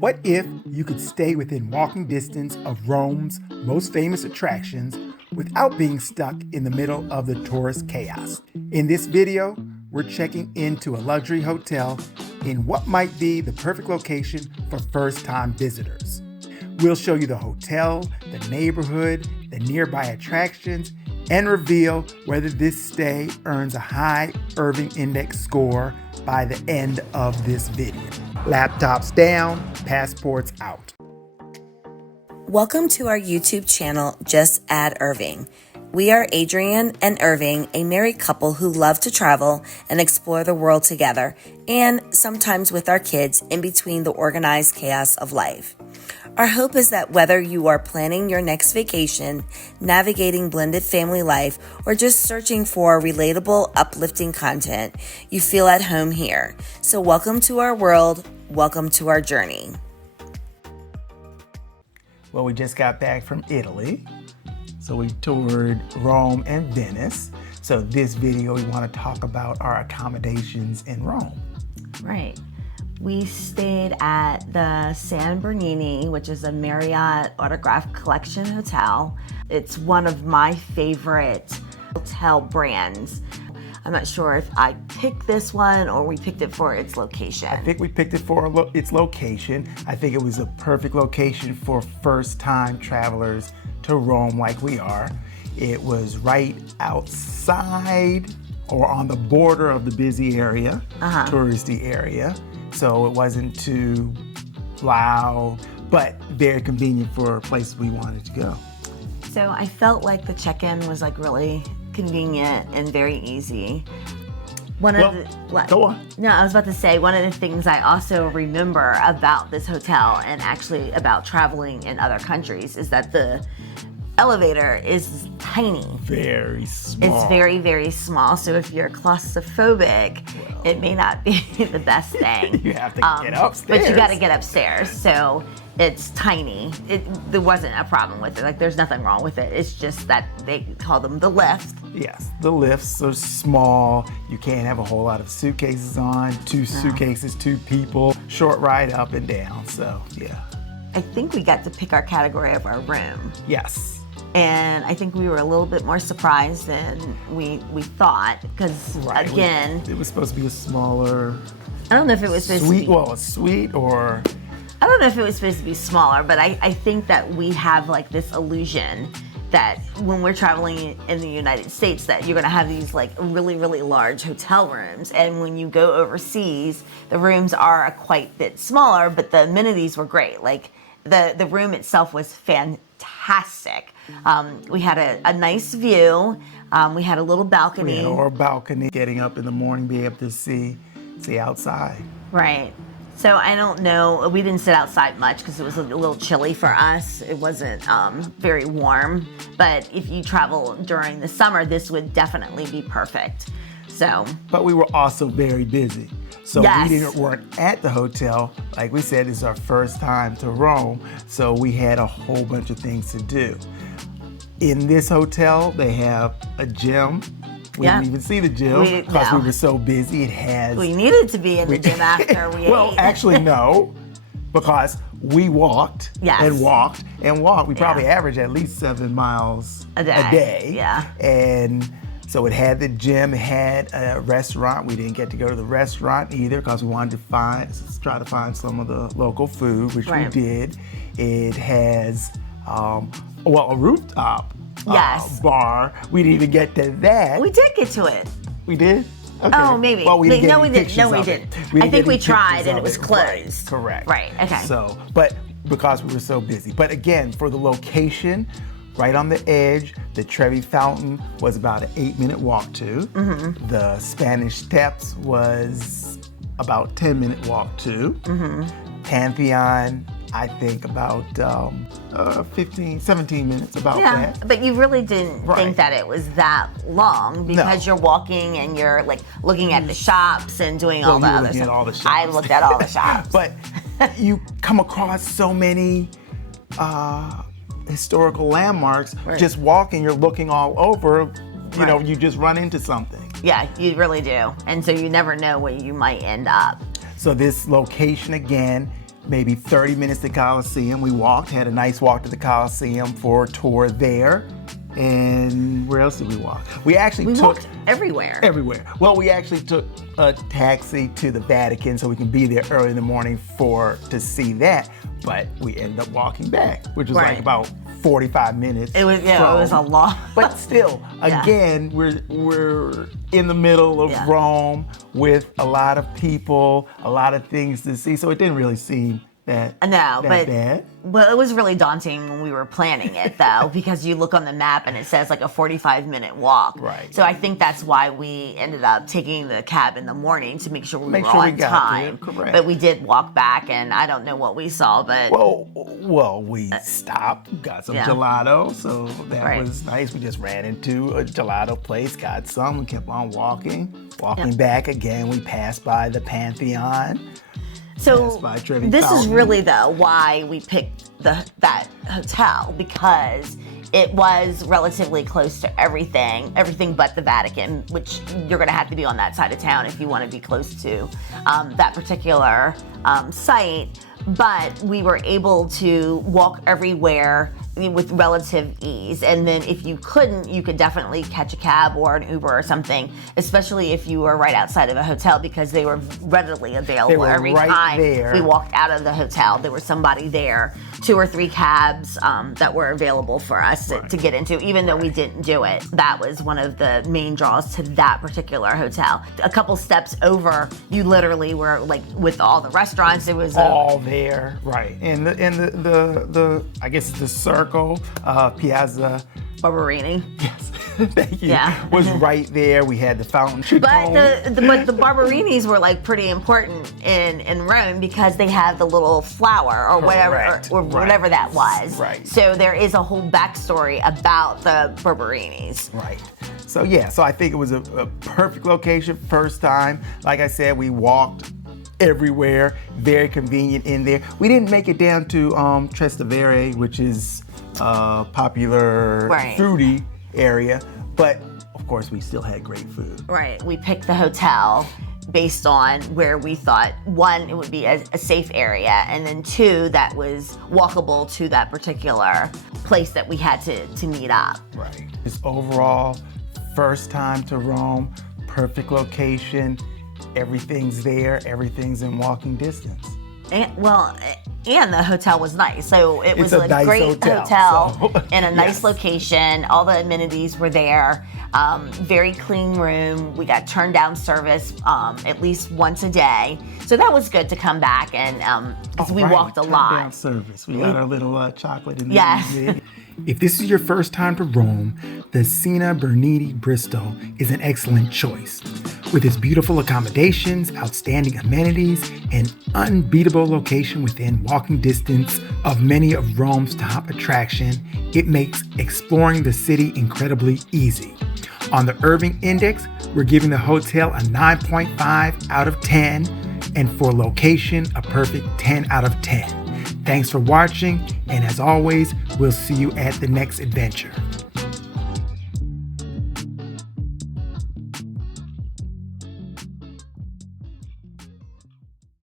What if you could stay within walking distance of Rome's most famous attractions without being stuck in the middle of the tourist chaos? In this video, we're checking into a luxury hotel in what might be the perfect location for first-time visitors. We'll show you the hotel, the neighborhood, the nearby attractions, and reveal whether this stay earns a high Irving Index score by the end of this video. Laptops down, passports out. Welcome to our YouTube channel, Just Add Irving. We are Adrian and Irving, a married couple who love to travel and explore the world together, and sometimes with our kids in between the organized chaos of life. Our hope is that whether you are planning your next vacation, navigating blended family life, or just searching for relatable, uplifting content, you feel at home here. So welcome to our world, welcome to our journey. Well, we just got back from Italy, so we toured Rome and Venice. So this video, we want to talk about our accommodations in Rome. Right. We stayed at the Sina Bernini, which is a Marriott Autograph Collection hotel. It's one of my favorite hotel brands. I'm not sure if I picked this one or we picked it for its location. I think we picked it for its location. I think it was a perfect location for first-time travelers to Rome like we are. It was right outside or on the border of the busy area, touristy area. So it wasn't too loud, but very convenient for places we wanted to go. So I felt like the check-in was like really convenient and very easy. Go on. No, I was about to say, one of the things I also remember about this hotel and actually about traveling in other countries is that the elevator is tiny. Very small. It's very, very small. So if you're claustrophobic, it may not be the best thing. You have to get upstairs. But you got to get upstairs. So it's tiny. There wasn't a problem with it. Like, there's nothing wrong with it. It's just that they call them the lift. Yes, the lifts are small. You can't have a whole lot of suitcases on. Two suitcases, two people. Short ride up and down. So, yeah. I think we got to pick our category of our room. Yes. And I think we were a little bit more surprised than we thought, because again, it was supposed to be a smaller. I don't know if it was supposed to be. Well, a suite or. I don't know if it was supposed to be smaller, but I think that we have like this illusion that when we're traveling in the United States that you're gonna have these like really, really large hotel rooms. And when you go overseas, the rooms are a quite bit smaller, but the amenities were great. Like the room itself was fantastic. We had a nice view. We had a little balcony. We had our balcony. Getting up in the morning, be able to see outside. Right. So I don't know. We didn't sit outside much because it was a little chilly for us. It wasn't very warm. But if you travel during the summer, this would definitely be perfect. So. But we were also very busy. So yes. We weren't at the hotel. Like we said, it's our first time to Rome. So we had a whole bunch of things to do. In this hotel, they have a gym. We didn't even see the gym because we were so busy. It has. We needed to be in the gym after we ate. Well, actually, no, because we walked and walked and walked. We probably averaged at least 7 miles a day. Yeah. And so it had the gym, it had a restaurant. We didn't get to go to the restaurant either because we wanted to try to find some of the local food, which we did. It has, a rooftop bar. We didn't even get to that. We did get to it. We did? Okay. Oh, maybe. Well, we didn't no, we didn't. I think we tried and it was closed. Correct. Right, okay. So, but because we were so busy. But again, for the location, right on the edge, the Trevi Fountain was about an 8-minute walk to. Mm-hmm. The Spanish Steps was about 10-minute walk to. Mm-hmm. Pantheon, I think about 17 minutes, about that. But you really didn't think that it was that long because you're walking and you're like looking at the shops and doing all the other stuff. I looked at all the shops. But you come across so many historical landmarks. Just walking, you're looking all over, you know, you just run into something. Yeah, you really do. And so you never know where you might end up. So this location again, maybe 30 minutes to the Coliseum. We had a nice walk to the Coliseum for a tour there. And where else did we walk? We walked everywhere. Everywhere. Well, we actually took a taxi to the Vatican so we can be there early in the morning to see that. But we ended up walking back, which was like about 45 minutes. It was a lot. But still, again, we're in the middle of Rome with a lot of people, a lot of things to see. So it didn't really seem that bad. Well, it was really daunting when we were planning it, though, because you look on the map and it says like a 45-minute walk. Right. So I think that's why we ended up taking the cab in the morning to make sure we were on time. Correct. But we did walk back, and I don't know what we saw, but well, we stopped, got some gelato, so that was nice. We just ran into a gelato place, got some. We kept on walking back again. We passed by the Pantheon. So this is really, though, why we picked that hotel, because it was relatively close to everything but the Vatican, which you're going to have to be on that side of town if you want to be close to that particular site. But we were able to walk everywhere with relative ease. And then if you couldn't, you could definitely catch a cab or an Uber or something, especially if you were right outside of a hotel, because they were readily available. Every time we walked out of the hotel, there was somebody there, 2 or 3 cabs that were available for us to get into, even though we didn't do it. That was one of the main draws to that particular hotel. A couple steps over, you literally were like with all the restaurants. It was all there, right? And the I guess the circle, Piazza Barberini. Yes, thank you. Was right there. We had the fountain. But the Barberinis were like pretty important in Rome because they have the little flower or whatever that was. Right. So there is a whole backstory about the Barberinis. Right. So so I think it was a perfect location. First time, like I said, we walked everywhere. Very convenient in there. We didn't make it down to Trastevere, which is popular foodie area, but of course we still had great food. Right. We picked the hotel based on where we thought, 1, it would be a safe area, and then 2, that was walkable to that particular place that we had to meet up. Right. Just overall, first time to Rome, perfect location, everything's there, everything's in walking distance. And the hotel was nice. So it was a nice great hotel in a nice location. All the amenities were there. Very clean room. We got turn down service at least once a day. So that was good to come back and because we walked a lot. Turn down service. We got our little chocolate in there. Yes. If this is your first time to Rome, the Sina Bernini Bristol is an excellent choice. With its beautiful accommodations, outstanding amenities, and unbeatable location within walking distance of many of Rome's top attractions, it makes exploring the city incredibly easy. On the Irving Index, we're giving the hotel a 9.5 out of 10, and for location, a perfect 10 out of 10. Thanks for watching, and as always, we'll see you at the next adventure.